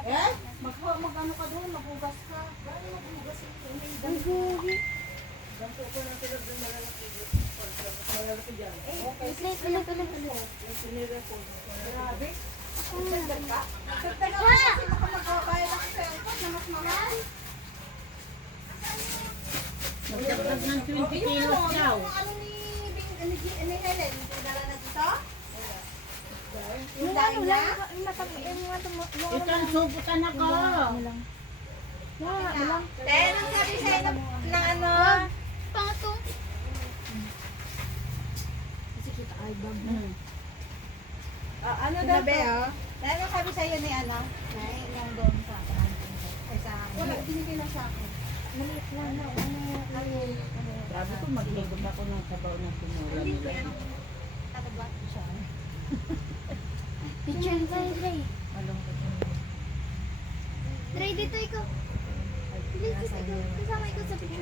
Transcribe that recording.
Eh? Mag-ano ka doon, maghugas ka. Gano'n maghugas ito? May ganito. Ganito ko ng tilag doon malalaki. Malalaki dyan. Okay. Yung sinira ko. Grabe. September ka? September ka kasi baka magbabayad ako sa airport na mas mahal. Magdagdag ng 20 kilos daw. Yung ano ni Helen, yung dala na dito? Yung daing na? Ikan subutan ako. Ten, ang sabi sa'yo ng ano? Pato. Ano daw be, oh? Ten, ang sabi sa'yo ni ano? Yung doon sa wala, binigay na sa akin. Maliit lang na. Sabi ko maghigop ako ng sabaw ng pinula nila. Katabat siya. Picture tayo, Dre. Malungkot yun. Dre, dito ikaw. Dito ikaw. Kasama ikaw sa picture.